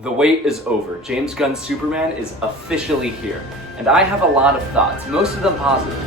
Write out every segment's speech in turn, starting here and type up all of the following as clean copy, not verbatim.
The wait is over. James Gunn's Superman is officially here, and I have a lot of thoughts, most of them positive.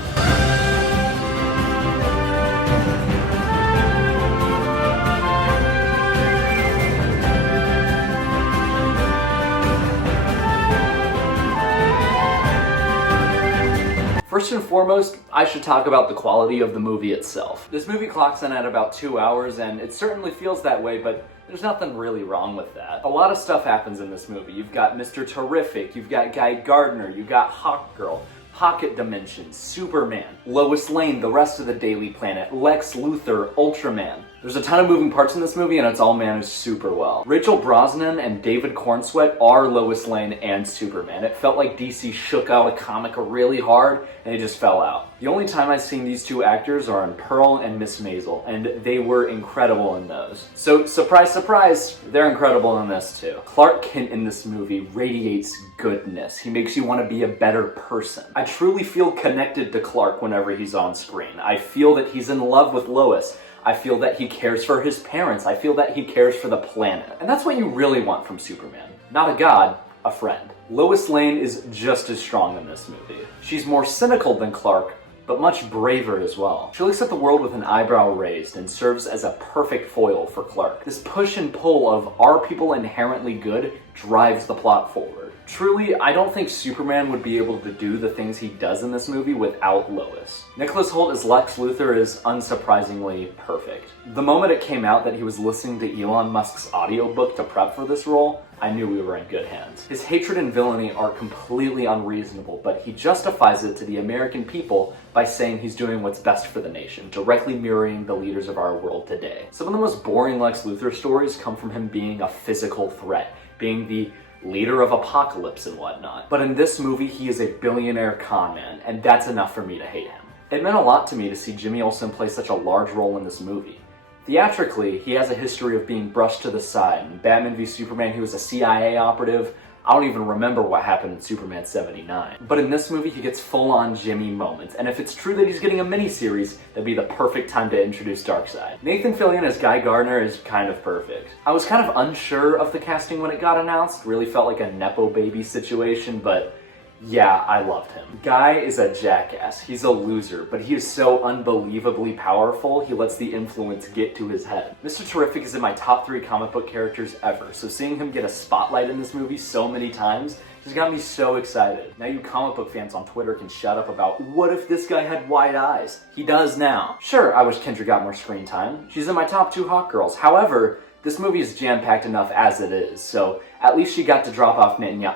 First and foremost, I should talk about the quality of the movie itself. This movie clocks in at about 2 hours, and it certainly feels that way, but there's nothing really wrong with that. A lot of stuff happens in this movie. You've got Mr. Terrific, you've got Guy Gardner, you've got Hawkgirl, Pocket Dimensions, Superman, Lois Lane, the rest of the Daily Planet, Lex Luthor, Ultraman. There's a ton of moving parts in this movie, and it's all managed super well. Rachel Brosnahan and David Cornsweet are Lois Lane and Superman. It felt like DC shook out a comic really hard, and it just fell out. The only time I've seen these two actors are in Pearl and Miss Maisel, and they were incredible in those. So, surprise, surprise, they're incredible in this too. Clark Kent in this movie radiates goodness. He makes you want to be a better person. I truly feel connected to Clark whenever he's on screen. I feel that he's in love with Lois. I feel that he cares for his parents. I feel that he cares for the planet. And that's what you really want from Superman. Not a god, a friend. Lois Lane is just as strong in this movie. She's more cynical than Clark, but much braver as well. She looks at the world with an eyebrow raised and serves as a perfect foil for Clark. This push and pull of are people inherently good drives the plot forward. Truly, I don't think Superman would be able to do the things he does in this movie without Lois. Nicholas Hoult as Lex Luthor is unsurprisingly perfect. The moment it came out that he was listening to Elon Musk's audiobook to prep for this role, I knew we were in good hands. His hatred and villainy are completely unreasonable, but he justifies it to the American people by saying he's doing what's best for the nation, directly mirroring the leaders of our world today. Some of the most boring Lex Luthor stories come from him being a physical threat, being the leader of Apocalypse and whatnot. But in this movie, he is a billionaire con man, and that's enough for me to hate him. It meant a lot to me to see Jimmy Olsen play such a large role in this movie. Theatrically, he has a history of being brushed to the side. In Batman v Superman, he was a CIA operative. I don't even remember what happened in Superman 79. But in this movie, he gets full-on Jimmy moments, and if it's true that he's getting a miniseries, that'd be the perfect time to introduce Darkseid. Nathan Fillion as Guy Gardner is kind of perfect. I was kind of unsure of the casting when it got announced, really felt like a Nepo baby situation, but yeah, I loved him. Guy is a jackass. He's a loser, but he is so unbelievably powerful, he lets the influence get to his head. Mr. Terrific is in my top 3 comic book characters ever, so seeing him get a spotlight in this movie so many times just got me so excited. Now you comic book fans on Twitter can shut up about, what if this guy had white eyes? He does now. Sure, I wish Kendra got more screen time. She's in my top 2 Hawkgirls. However, this movie is jam-packed enough as it is, so at least she got to drop off Netanyahu,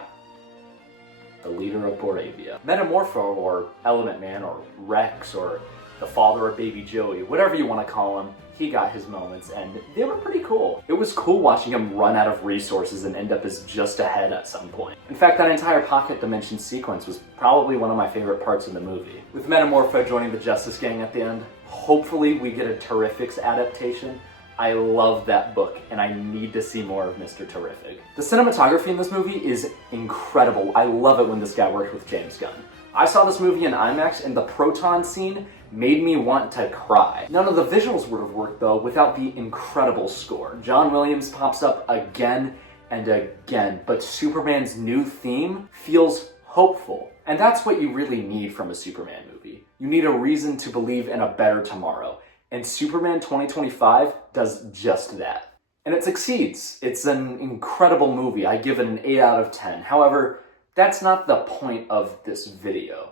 the leader of Boravia. Metamorpho, or Element Man, or Rex, or the father of Baby Joey, whatever you want to call him, he got his moments, and they were pretty cool. It was cool watching him run out of resources and end up as just ahead at some point. In fact, that entire Pocket Dimension sequence was probably one of my favorite parts of the movie. With Metamorpho joining the Justice Gang at the end, hopefully we get a Terrifics adaptation. I love that book, and I need to see more of Mr. Terrific. The cinematography in this movie is incredible. I love it when this guy worked with James Gunn. I saw this movie in IMAX, and the proton scene made me want to cry. None of the visuals would have worked, though, without the incredible score. John Williams pops up again and again, but Superman's new theme feels hopeful. And that's what you really need from a Superman movie. You need a reason to believe in a better tomorrow. And Superman 2025 does just that. And it succeeds. It's an incredible movie. I give it an 8 out of 10. However, that's not the point of this video.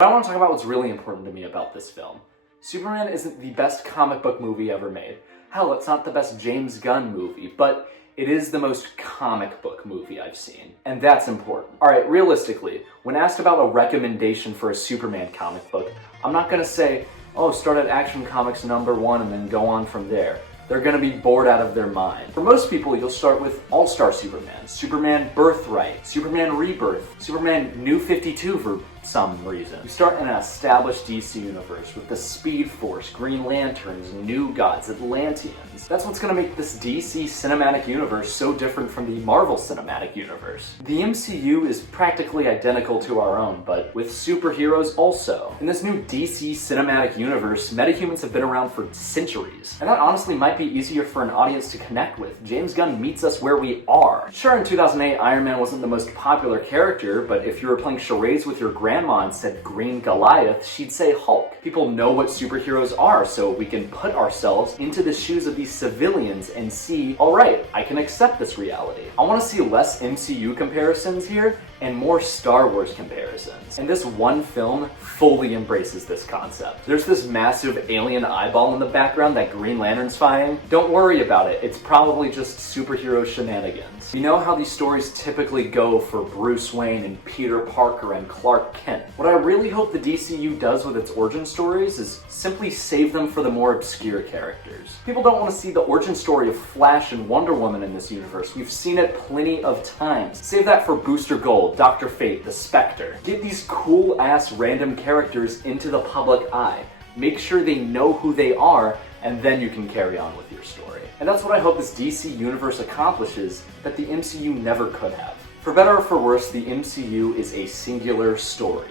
I want to talk about what's really important to me about this film. Superman isn't the best comic book movie ever made. Hell, it's not the best James Gunn movie, but it is the most comic book movie I've seen, and that's important. Alright, realistically, when asked about a recommendation for a Superman comic book, I'm not gonna say, oh, start at Action Comics #1 and then go on from there. They're gonna be bored out of their mind. For most people, you'll start with All-Star Superman, Superman Birthright, Superman Rebirth, Superman New 52 for some reason. You start in an established DC universe with the Speed Force, Green Lanterns, New Gods, Atlanteans. That's what's gonna make this DC cinematic universe so different from the Marvel cinematic universe. The MCU is practically identical to our own, but with superheroes also. In this new DC cinematic universe, metahumans have been around for centuries, and that honestly might be easier for an audience to connect with. James Gunn meets us where we are. Sure, in 2008, Iron Man wasn't the most popular character, but if you were playing charades with your grandma and said Green Goliath, she'd say Hulk. People know what superheroes are, so we can put ourselves into the shoes of these civilians and see, alright, I can accept this reality. I want to see less MCU comparisons here and more Star Wars comparisons. And this one film fully embraces this concept. There's this massive alien eyeball in the background that Green Lantern's fighting. Don't worry about it, it's probably just superhero shenanigans. You know how these stories typically go for Bruce Wayne and Peter Parker and Clark Kent. What I really hope the DCU does with its origin stories is simply save them for the more obscure characters. People don't want to see the origin story of Flash and Wonder Woman in this universe. We've seen it plenty of times. Save that for Booster Gold, Dr. Fate, the Spectre. Get these cool-ass random characters into the public eye. Make sure they know who they are, and then you can carry on with your story. And that's what I hope this DC universe accomplishes that the MCU never could have. For better or for worse, the MCU is a singular story.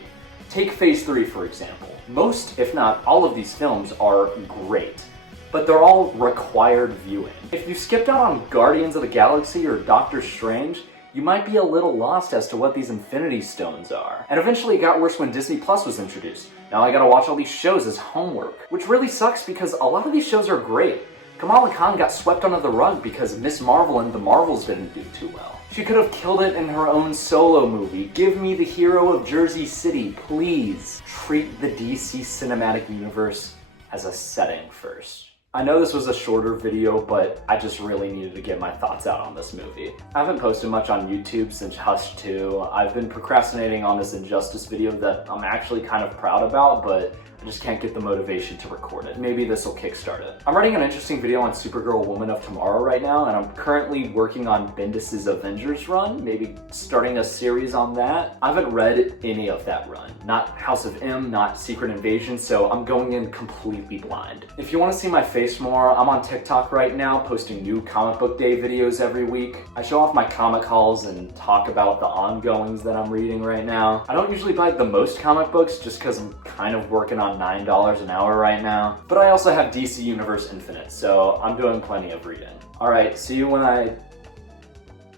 Take Phase 3, for example. Most, if not all of these films are great, but they're all required viewing. If you skipped out on Guardians of the Galaxy or Doctor Strange, you might be a little lost as to what these Infinity Stones are. And eventually it got worse when Disney Plus was introduced. Now I gotta watch all these shows as homework, which really sucks because a lot of these shows are great. Kamala Khan got swept under the rug because Ms. Marvel and the Marvels didn't do too well. She could have killed it in her own solo movie. Give me the hero of Jersey City, please. Treat the DC cinematic universe as a setting first. I know this was a shorter video, but I just really needed to get my thoughts out on this movie. I haven't posted much on YouTube since Hush 2. I've been procrastinating on this Injustice video that I'm actually kind of proud about, but I just can't get the motivation to record it. Maybe this will kickstart it. I'm writing an interesting video on Supergirl Woman of Tomorrow right now, and I'm currently working on Bendis' Avengers run, maybe starting a series on that. I haven't read any of that run. Not House of M, not Secret Invasion, so I'm going in completely blind. If you want to see my face more, I'm on TikTok right now, posting new comic book day videos every week. I show off my comic hauls and talk about the ongoings that I'm reading right now. I don't usually buy the most comic books just because I'm kind of working on $9 an hour right now. But I also have DC Universe Infinite, so I'm doing plenty of reading. Alright, see you when I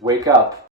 wake up.